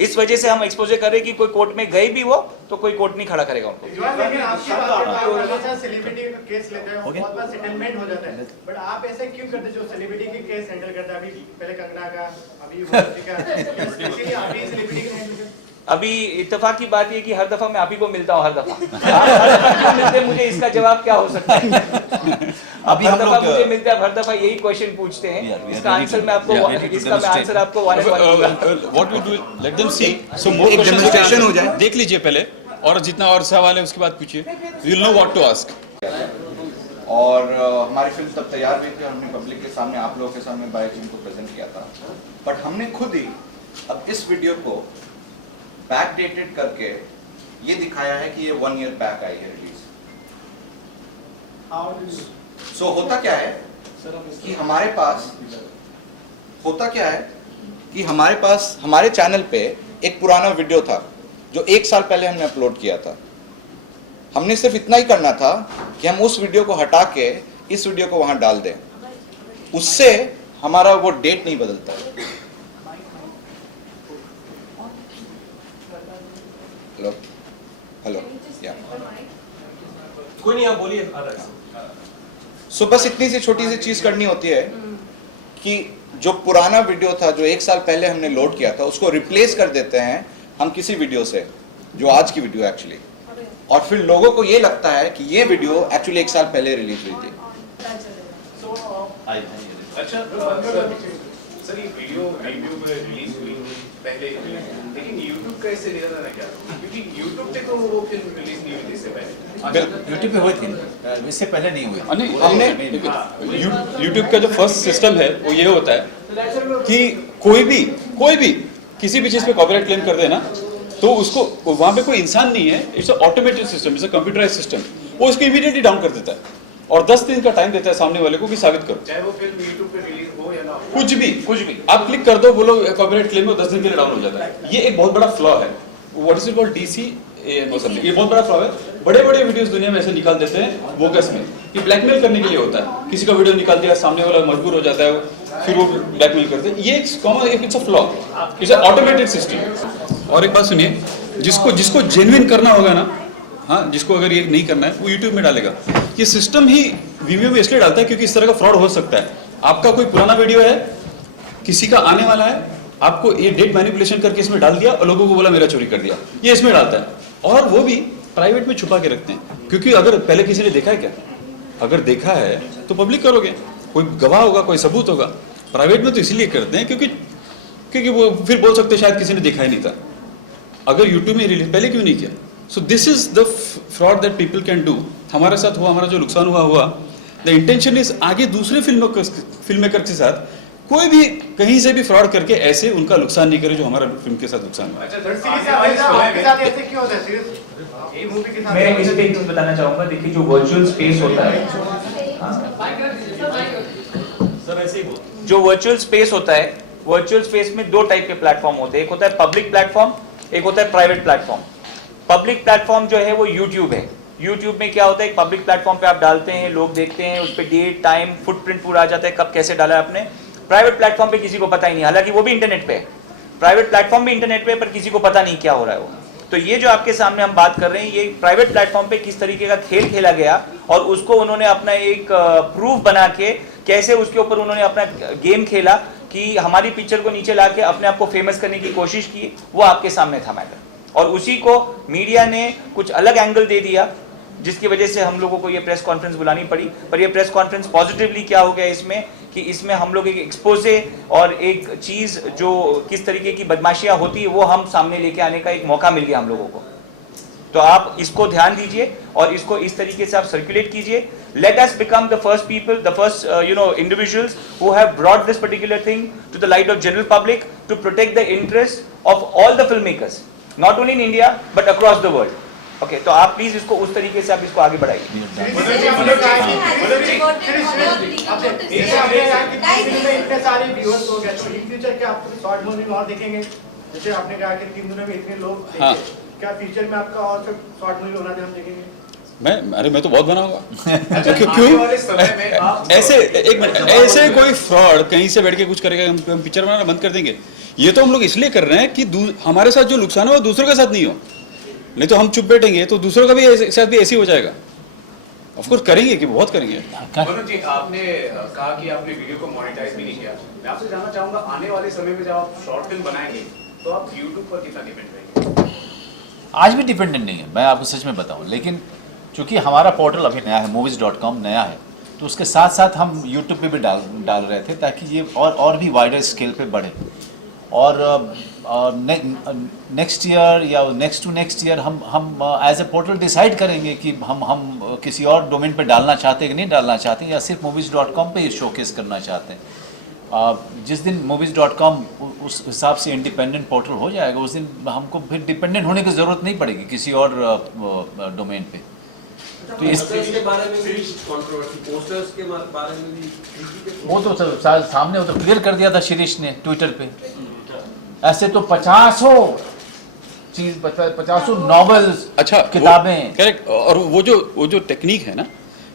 इस वजह से हम एक्सपोजर कर रहे हैं कि कोई कोर्ट में गए भी वो तो कोई कोर्ट नहीं खड़ा करेगा उनको। सेलिब्रिटी का केस लेते हैं, बहुत बार सेटलमेंट हो जाता है, बट आप ऐसे क्यों करते हैं? जो सेलिब्रिटी के केस हैंडल करता है, अभी पहले कंगना का, अभी वो का, अभी सेलिब्रिटी का हैंडल। अभी इत्तेफाक की बात ये कि हर दफा मैं आप ही को मिलता हूँ, हर दफा हर दफा क्यों मिलते हैं मुझे, इसका जवाब क्या हो सकता है? अभी हर हम दफा लोग मुझे मिलते हैं, हर दफा यही क्वेश्चन पूछते हैं, इसका आंसर मैं आपको, इसका मैं आंसर आपको What we do, let them see. So more एक questions demonstration हो जाए। देख लीजिए पहले, और जितना और सवाल है उसके बाद पूछिए. You'll know what to ask. और हमारी फिल्म तब तैयार हुई थी, हमने पब्लिक के सामने, आप लोगों के सामने बायोजिन को प्रेजेंट किया था, बट हमने खुद ही अब इस वीडियो को बैक डेटेड करके ये दिखाया है कि ये 1 year बैक आई है रिलीज। सो होता क्या है कि हमारे पास हमारे चैनल पे एक पुराना वीडियो था जो 1 साल पहले हमने अपलोड किया था। हमने सिर्फ इतना ही करना था कि हम उस वीडियो को हटा के इस वीडियो को वहां डाल दें, उससे हमारा वो डेट नहीं बदलता। हेलो या कोई नहीं, आप बोलिए। सो बस इतनी सी छोटी सी चीज करनी होती है कि जो पुराना वीडियो था जो 1 साल पहले हमने लोड किया था उसको रिप्लेस कर देते हैं हम किसी वीडियो से जो आज की वीडियो एक्चुअली, और फिर लोगों को ये लगता है कि ये वीडियो एक्चुअली 1 साल पहले रिलीज हुई थी। अच्छा सर, ये वीडियो यूट्यूब पे रिलीज हुई पहले, लेकिन यूट्यूब का इससे लेना था क्या? क्योंकि यूट्यूब पे तो वो फिल्म रिलीज नहीं हुई थी इससे पहले। यूट्यूब पे हुई थी, इससे पहले नहीं हुई। नहीं, हमने YouTube का जो फर्स्ट सिस्टम है वो ये होता है कि कोई भी किसी भी चीज पे कॉपीराइट क्लेम कर देना, तो उसको वहाँ पे कोई इंसान नहीं है, it's automated system, it's computerise system, वो उसको इमीडिएटली डाउन कर देता है और 10 दिन का टाइम देता है सामने वाले को कि साबित करो। चाहे वो फिल्म यूट्यूब पे रिलीज हो या ना हो। कुछ भी आप क्लिक कर दो, बोलो कॉपीराइट क्लेम हो, 10 दिन के लिए डाउन हो जाता है। ये एक बहुत बड़ा फ्लॉ है। What is it called, DC ये बहुत बड़ा फ्लॉ है। बड़े बड़े वीडियोस दुनिया में ऐसे निकाल देते हैं बोगस में, ये ब्लैकमेल करने के लिए होता है। किसी का वीडियो निकाल दिया, सामने वाला मजबूर हो जाता है, फिर वो ब्लैकमेल करते हैं। ये एक common, it's a flaw, it's a automated system. और एक बात सुनिए, जिसको जेन्युइन करना होगा ना, हाँ, जिसको अगर ये नहीं करना है वो यूट्यूब में डालेगा। ये सिस्टम ही वीडियो में इसलिए डालता है क्योंकि इस तरह का फ्रॉड हो सकता है। आपका कोई पुराना वीडियो है, किसी का आने वाला है, आपको ये डेट मैनिपुलेशन करके इसमें डाल दिया और लोगों को बोला मेरा चोरी कर दिया, ये इसमें डालता है। और वो भी प्राइवेट में छुपा के रखते हैं, क्योंकि अगर पहले किसी ने देखा है क्या, अगर देखा है तो पब्लिक करोगे, कोई गवाह होगा, कोई सबूत होगा। प्राइवेट में तो इसलिए करते हैं क्योंकि वो फिर बोल सकते हैं शायद किसी ने देखा ही नहीं था। अगर यूट्यूब में रिलीज पहले क्यों नहीं किया? So this is the fraud that people can do. हमारे साथ हुआ, हमारा जो नुकसान हुआ, द इंटेंशन इज आगे दूसरे फिल्म मेकर के साथ कोई भी कहीं से भी फ्रॉड करके ऐसे उनका नुकसान नहीं करे जो हमारा फिल्म के साथ नुकसान हुआ। आपके साथ ऐसे क्यों होता है सीरियस? ये मूवी के साथ मैं इस पे एक चीज बताना चाहूंगा। देखिए, जो वर्चुअल स्पेस होता है, सर ऐसे ही बोल। जो वर्चुअल स्पेस होता है, वर्चुअल स्पेस में दो टाइप के प्लेटफॉर्म होते हैं। एक होता है पब्लिक प्लेटफॉर्म, एक होता है प्राइवेट प्लेटफॉर्म। पब्लिक प्लेटफॉर्म जो है वो यूट्यूब है। यूट्यूब में क्या होता है, पब्लिक प्लेटफॉर्म पे आप डालते हैं, लोग देखते हैं, उस पर डेट, टाइम, फुटप्रिंट पूरा आ जाता है, कब कैसे डाला है आपने। प्राइवेट प्लेटफॉर्म पे किसी को पता ही नहीं, हालांकि वो भी इंटरनेट पे है, प्राइवेट प्लेटफॉर्म भी इंटरनेट पे, पर किसी को पता नहीं क्या हो रहा है वो। तो ये जो आपके सामने हम बात कर रहे हैं, ये प्राइवेट प्लेटफॉर्म पे किस तरीके का खेल खेला गया और उसको उन्होंने अपना एक प्रूफ बना के कैसे उसके ऊपर उन्होंने अपना गेम खेला कि हमारी पिक्चर को नीचे ला के अपने आप को फेमस करने की कोशिश की, वो आपके सामने था मैटर। और उसी को मीडिया ने कुछ अलग एंगल दे दिया, जिसकी वजह से हम लोगों को ये प्रेस कॉन्फ्रेंस बुलानी पड़ी। पर ये प्रेस कॉन्फ्रेंस पॉजिटिवली क्या हो गया इसमें कि इसमें हम लोग एक एक्सपोजे और एक चीज़ जो किस तरीके की बदमाशियाँ होती है वो हम सामने लेके आने का एक मौका मिल गया हम लोगों को। तो आप इसको ध्यान दीजिए और इसको इस तरीके से आप सर्कुलेट कीजिए। Let us become the first people, the first individuals who have brought this particular thing to the light of general public to protect the interests of all the filmmakers, not only in India but across the world. Okay, तो आप please इसको उस तरीके से आप इसको आगे बढ़ाइए। इतने सारे व्यूअर्स हो गए, तो इन फ्यूचर क्या आप शॉर्ट मूवी और देखेंगे? जैसे आपने कहा कि 3 दिनों में इतने लोग हाँ। क्या फ्यूचर में आपका और शॉर्ट मूवी होना हम देखेंगे? मैं तो बहुत बनाऊंगा। आने वाले समय में आप ऐसे एक मिनट, ऐसे कोई फ्रॉड कहीं से बैठ के कुछ करेगा, हम पिक्चर बनाना बंद कर देंगे? ये तो हम लोग इसलिए कर रहे हैं कि हमारे साथ जो नुकसान हो वो दूसरों के साथ नहीं हो। नहीं तो हम चुप बैठेंगे तो दूसरों का भी साथ भी ऐसे ही हो जाएगा। ऑफ कोर्स करेंगे कि बहुत करेंगे। मनोज जी, आपने कहा कि आपने वीडियो को मोनेटाइज भी नहीं किया। मैं आपसे जानना चाहूंगा, आने वाले समय में जब आप शॉर्ट फिल्म बनाएंगे तो आप यूट्यूब पर कितना डिपेंड रहेंगे? आज भी डिपेंडेंट नहीं है, मैं आपको सच में बताऊं। लेकिन चूंकि हमारा पोर्टल अभी नया है, movies.com नया है, तो उसके साथ साथ हम यूट्यूब पे भी डाल रहे थे ताकि ये और भी वाइडर स्केल पे बढ़े। और नेक्स्ट ईयर या नेक्स्ट टू नेक्स्ट ईयर हम एज ए पोर्टल डिसाइड करेंगे कि हम किसी और डोमेन पे डालना चाहते हैं कि नहीं डालना चाहते, या सिर्फ movies.com पे ही शोकेस करना चाहते हैं। जिस दिन movies.com उस हिसाब से इंडिपेंडेंट पोर्टल हो जाएगा, उस दिन हमको फिर डिपेंडेंट होने की ज़रूरत नहीं पड़ेगी किसी और डोमेन पे। तो के बारे में भी कंट्रोवर्सी, पोस्टर्स के बारे में भी वो तो सामने वो तो क्लियर कर दिया था शिरीष ने ट्विटर पे। ऐसे तो 50 नॉवेल्स, अच्छा, किताबें। करेक्ट। और वो जो टेक्निक है ना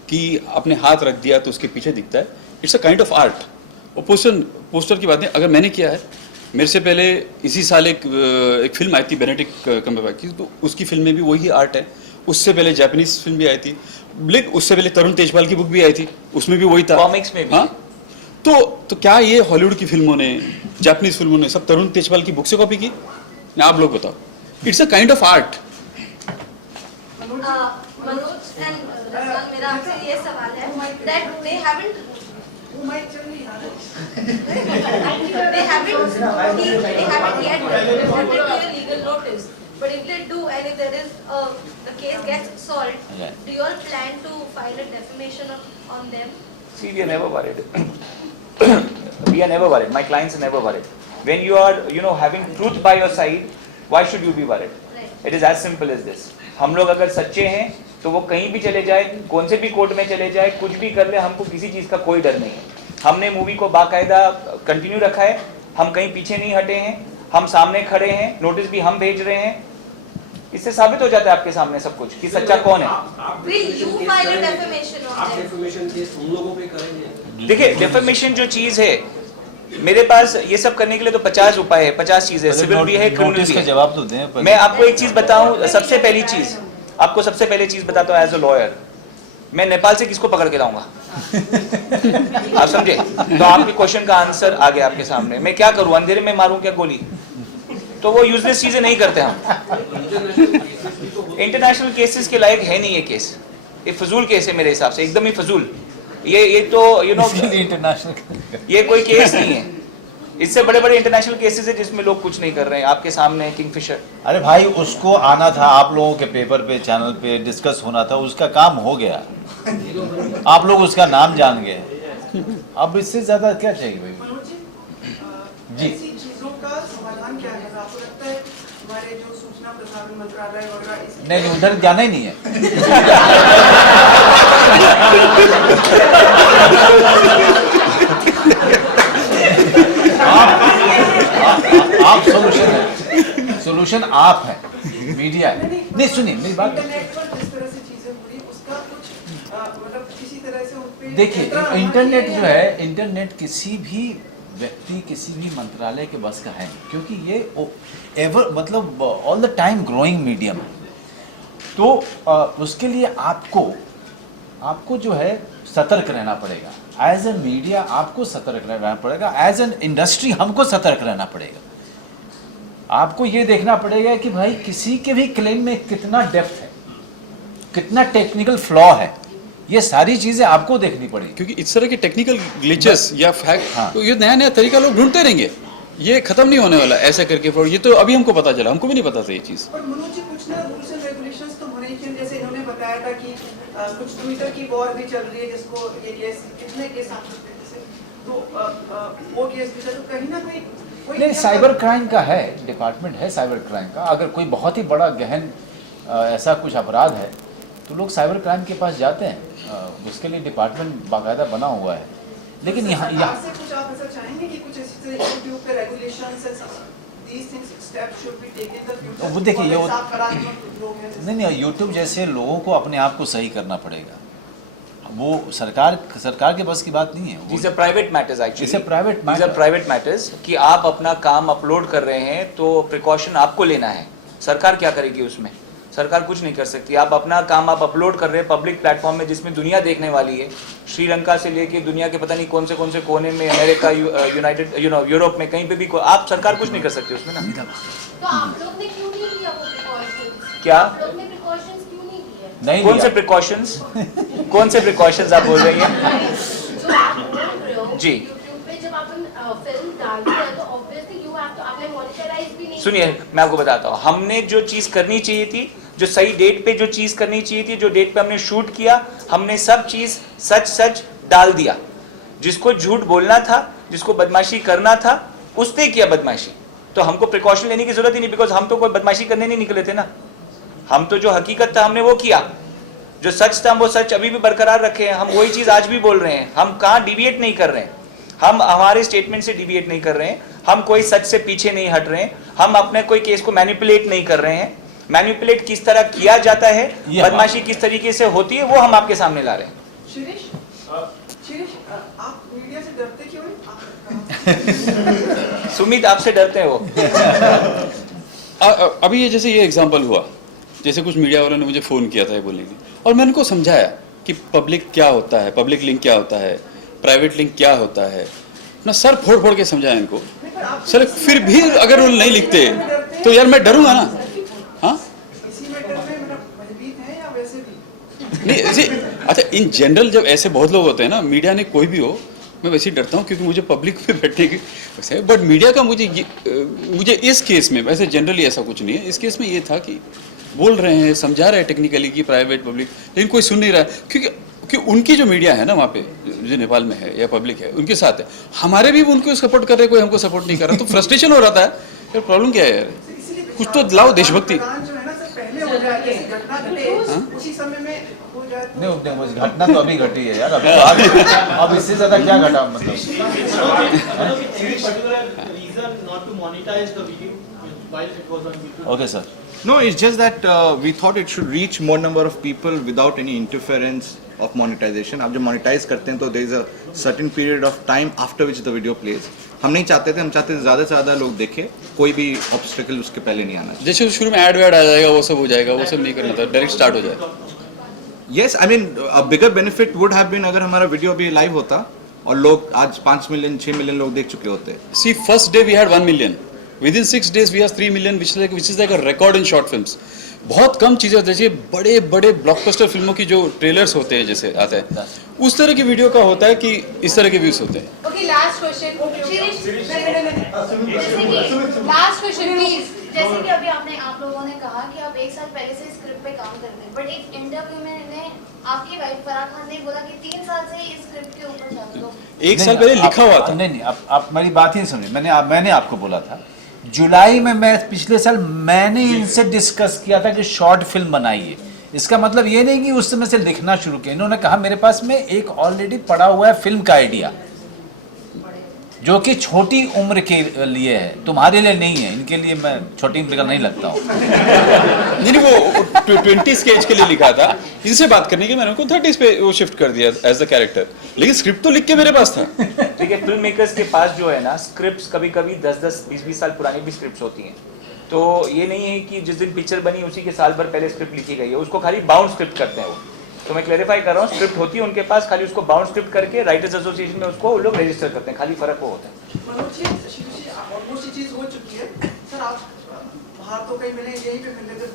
कि आपने हाथ रख दिया तो उसके पीछे दिखता है, it's a kind of art. और पोस्टर की बातें अगर मैंने किया है, मेरे से पहले इसी साल एक फिल्म आई थी बेनेडिक्ट कम्बरबैच की, तो उसकी फिल्म में भी वही आर्ट है। उससे पहले जापानीज फिल्म भी आई थी, लेकिन उससे पहले तरुण तेजपाल की बुक भी आई थी, उसमें भी वही था। कॉमिक्स में भी। हाँ, तो क्या ये हॉलीवुड की फिल्मों ने, जापानीज फिल्मों ने सब तरुण तेजपाल की बुक से कॉपी की? आप लोग बताओ। It's a kind of art. Manoj and Rizwan, मेरा आपसे ये सवाल है that they haven't yet reported to your legal notice, but if they do and if there is the case gets solved, Yeah. do you all plan to file a defamation on them? See, we are never worried. We are never worried. My clients are never worried. When you are, having truth by your side, why should you be worried? It is as simple as this. हम लोग अगर सच्चे हैं तो वो कहीं भी चले जाए, कौन से भी कोर्ट में चले जाए, कुछ भी कर ले, हमको किसी चीज़ का कोई डर नहीं है. हमने मूवी को बाकायदा कंटिन्यू रखा है, हम कहीं पीछे नहीं हटे हैं, हम सामने खड़े हैं, नोटिस भी हम भेज रहे हैं. इससे साबित हो जाता है आपके सामने सब कुछ कि सच्चा कौन है. Will you file a defamation on आप them? defamation केस उन लोगों पे करेंगे? देखिए डेफेमेशन जो चीज़ है, मेरे पास ये सब करने के लिए तो 50 उपाय है, 50 चीज़ें, सिविल भी है, क्रिमिनल नोटिस भी का है. जवाब तो दें पर मैं आपको एक चीज़ बताऊं, सबसे पहली चीज़ आपको सबसे पहले चीज़ बताता हूँ एज अ लॉयर, मैं नेपाल से किसको पकड़ के लाऊंगा? आप समझे? तो आपके क्वेश्चन का आंसर आ गया आपके सामने. मैं क्या करूं, अंधेरे में मारूं क्या गोली? तो वो यूजलेस चीजें नहीं करते हम. इंटरनेशनल केसेस के लायक है नहीं ये केस. ये फजूल केस है मेरे हिसाब से, एकदम ही फजूल. ये तो यू नो इंटरनेशनल ये कोई केस नहीं है. इससे बड़े बड़े इंटरनेशनल केसेस है जिसमें लोग कुछ नहीं कर रहे हैं. आपके सामने किंगफिशर. अरे भाई उसको आना था, आप लोगों के पेपर पे चैनल पे डिस्कस होना था, उसका काम हो गया. आप लोग उसका नाम जान गए, अब इससे ज्यादा क्या चाहिए भाई? जी. ऐसी चीजों का समाधान क्या है? आपको लगता है हमारे जो सूचना प्रसारण मंत्रालय वगैरह इस नहीं उधर जाना ही नहीं है. आप सोल्यूशन है, सोल्यूशन आप है, मीडिया है. नहीं सुनिए मेरी बात. इंटरनेट पर जिस तरह से चीजें हुई उसका कुछ मतलब किसी तरह से उन पे देखिए नियंत्रण होना इंटरनेट चाहिए जो या है, इंटरनेट किसी भी व्यक्ति किसी भी मंत्रालय के बस का है, क्योंकि ये एवर मतलब all the time growing medium है. तो उसके लिए आपको जो है सतर्क रहना पड़ेगा. एज ए मीडिया आपको सतर्क रहना पड़ेगा, एज एन इंडस्ट्री हमको सतर्क रहना पड़ेगा. आपको ये देखना पड़ेगा कि भाई किसी के भी क्लेम में कितना डेप्थ है, कितना टेक्निकल फ्लॉ है, ये सारी चीजें आपको देखनी पड़ेगी. क्योंकि इस तरह के टेक्निकल ग्लिचेस या फैक्ट हाँ. तो ये नया नया तरीका लोग ढूंढते रहेंगे, ये खत्म नहीं होने वाला ऐसा करके. पर ये तो अभी हमको पता चला, हमको भी नहीं पता था ये चीज़. पर मनोज जी कुछ ना रूल्स एंड रेगुलेशंस तो होने ही चाहिए. जैसे इन्होंने बताया था कि कुछ ट्विटर की वॉर भी चल रही है जिसको ये केस कितने केस आ सकते हैं जैसे तो वो केस भी तो कहीं ना कहीं कोई नहीं साइबर क्राइम का है, डिपार्टमेंट है साइबर क्राइम का. अगर कोई बहुत ही बड़ा गहन ऐसा कुछ अपराध है तो लोग साइबर क्राइम के पास जाते हैं. उसके लिए डिपार्टमेंट बाकायदा बना हुआ है. लेकिन यहाँ से कुछ आप ऐसा चाहेंगे कि कुछ ऐसी तरह यूट्यूब पे regulations these things steps should be taken in the future. वो देखिए, ये और साफ करा के लोग हैं जैसे- नहीं यूट्यूब जैसे लोगों को अपने आप को सही करना पड़ेगा. वो सरकार के बस की बात नहीं है. These are private matters actually. These are private These are matter. private matters कि आप अपना काम अपलोड कर रहे हैं तो प्रिकॉशन आपको लेना है. सरकार क्या करेगी उसमें? सरकार कुछ नहीं कर सकती. आप अपना काम आप अपलोड कर रहे हैं पब्लिक प्लेटफॉर्म में जिसमें दुनिया देखने वाली है. श्रीलंका से लेके दुनिया के पता नहीं कौन से कोने में, अमेरिका, यूनाइटेड यूरोप में कहीं पे भी आप सरकार कुछ नहीं कर सकती उसमें ना. तो आप लोग ने क्यों नहीं लिया वो precautions? क्या? आप लोग ने precautions क्यों नहीं लिए? नहीं कौन से लिया. प्रिकॉशंस? कौन से प्रिकॉशंस आप बोल रही हैं? जो आप बोल रहे हो जी. YouTube पे जब अपन फिल्म डालते हैं तो obviously you have to आपने monetize भी नहीं सुनिए मैं आपको बताता हूँ. हमने जो चीज़ करनी चाहिए थी, जो सही डेट पे जो चीज़ करनी चाहिए थी, जो डेट पे हमने शूट किया, हमने सब चीज़ सच डाल दिया. जिसको झूठ बोलना था, जिसको बदमाशी करना था, उसने किया बदमाशी. तो हमको प्रिकॉशन लेने की जरूरत ही नहीं, बिकॉज हम तो कोई बदमाशी करने नहीं निकले थे ना. हम तो जो हकीकत था हमने वो किया, जो सच था हम वो सच अभी भी बरकरार रखे हैं. हम वही चीज़ आज भी बोल रहे हैं. हम कहाँ डिविएट नहीं कर रहे हैं. हम हमारे स्टेटमेंट से डिविएट नहीं कर रहे हैं. हम कोई सच से पीछे नहीं हट रहे हैं. हम अपने कोई केस को मैनिपुलेट नहीं कर रहे हैं. मैनिपुलेट किस तरह किया जाता है, बदमाशी किस तरीके से होती है, वो हम आपके सामने ला रहे हैं. शिरीष आप मीडिया से डरते क्यों हैं? सुमित आपसे डरते हैं वो. अभी ये जैसे ये एग्जांपल हुआ, जैसे कुछ मीडिया वालों ने मुझे फ़ोन किया था ये बोलने के लिए, और मैंने उनको समझाया कि पब्लिक क्या होता है, पब्लिक लिंक क्या होता है, प्राइवेट लिंक क्या होता है. अपना सर फोड़ के समझाया इनको. सर फिर भी अगर वो नहीं लिखते तो यार मैं डरूंगा ना. हाँ इसी मैटर में मतलब भयभीत हैं या वैसे भी? नहीं ऐसे, अच्छा इन जनरल जब ऐसे बहुत लोग होते हैं ना, मीडिया ने कोई भी हो, मैं वैसे ही डरता हूँ क्योंकि मुझे पब्लिक में बैठने की वैसे. बट मीडिया का मुझे इस केस में, वैसे जनरली ऐसा कुछ नहीं है, इस केस में ये था कि बोल रहे हैं, समझा रहे हैं टेक्निकली कि प्राइवेट पब्लिक, लेकिन कोई सुन नहीं रहा है. क्योंकि उनकी जो मीडिया है ना वहाँ पे जो नेपाल में है या पब्लिक है उनके साथ है, हमारे भी उनको सपोर्ट कर रहे, कोई हमको सपोर्ट नहीं कर रहा, तो फ्रस्ट्रेशन हो रहा था. फिर प्रॉब्लम क्या है यार? इसीलिए कुछ तो लाओ देशभक्ति। प्रदान जो है ना सर पहले हो जाए, जैसे घटना घटे उसी समय में हो जाए तो- नहीं वो घटना तो अभी घटी है यार, अभी तो अब इससे ज्यादा क्या घटा मतलब। Okay sir. No, it's just that we thought it should reach more number of people without any interference of monetization. आप जब monetize करते हैं तो there is a certain period of time after which the video plays. हम नहीं चाहते थे, हम चाहते थे ज़्यादा से ज़्यादा लोग देखें, कोई भी obstacle उसके पहले नहीं आना चाहिए। जैसे शुरू में ऐड वैड आ जाएगा वो सब हो जाएगा, वो सब नहीं करना था, डायरेक्ट स्टार्ट हो जाए। Yes, I mean a bigger benefit would have been अगर हमारा वीडियो अभी लाइव होता और लोग आज 5 मिलियन 6 मिलियन लोग देख चुके होते। See, first day we had 1 million. Within 6 days we have 3 million, which is like a record in short films. बहुत कम चीजें होती है, बड़े बड़े ब्लॉकबस्टर फिल्मों की जो ट्रेलर्स होते हैं जैसे आते हैं, उस तरह की वीडियो का होता है कि इस तरह के व्यूज होते हैं। Okay, last question. Last question, please. जैसे कि अभी आप लोगों ने कहा कि आप 1 साल पहले से स्क्रिप्ट पे काम करते हैं, बट एक इंटरव्यू में इन्हें आपकी वाइफ फराह खान ने बोला कि 3 साल से ही इस स्क्रिप्ट के ऊपर जाते हो। 1 साल पहले लिखा हुआ था। नहीं आप मेरी बात ही नहीं सुनी। मैंने आपको बोला था जुलाई में, मैं पिछले साल मैंने इनसे डिस्कस किया था कि शॉर्ट फिल्म बनाइए। इसका मतलब ये नहीं कि उस समय से लिखना शुरू किया। इन्होंने कहा मेरे पास में एक ऑलरेडी पड़ा हुआ है फिल्म का आइडिया, जो कि छोटी उम्र के लिए है, तुम्हारे लिए नहीं है। इनके लिए मैं छोटी उम्र का नहीं लगता हूँ। नहीं वो 20s के एज के लिए लिखा था, इनसे बात करने के मैंने उनको 30s पे वो शिफ्ट कर दिया एज द कैरेक्टर, लेकिन स्क्रिप्ट तो लिख के मेरे पास था। देखिए फिल्म मेकर्स के पास जो है ना स्क्रिप्ट्स कभी कभी 10-10, 20-20 साल पुरानी भी स्क्रिप्ट्स होती हैं। तो ये नहीं है कि जिस दिन पिक्चर बनी उसी के साल भर पहले स्क्रिप्ट लिखी गई है, उसको खाली बाउंड स्क्रिप्ट करते हैं वो। तो मैं क्लैरिफाई कर रहा हूँ, स्क्रिप्ट होती है उनके पास, खाली उसको बाउंड स्क्रिप्ट करके राइटर्स एसोसिएशन में उसको वो लोग रजिस्टर करते हैं, खाली फर्क वो होता है। मनोज जी, शिव जी, ऑलमोस्ट ये चीज हो चुकी है सर। आप बाहर तो कहीं मिले, यहीं पे मिले थे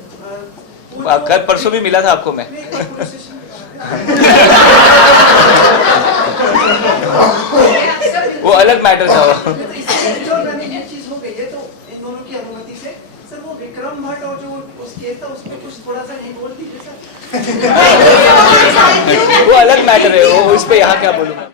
कल परसों भी मिला था आपको मैं। नहीं, कल पुलिस स्टेशन वो अलग मैटर था वो। में। तो इससे जो मैंने ये चीज हो गई है तो इन दोनों की अनुमति से सर वो विक्रम भट्ट और जो उस केस था उसमें कुछ थोड़ा सा नहीं बोल दीजिए सर। वो अलग मैटर है, वो इस पे यहाँ क्या बोलूँगा।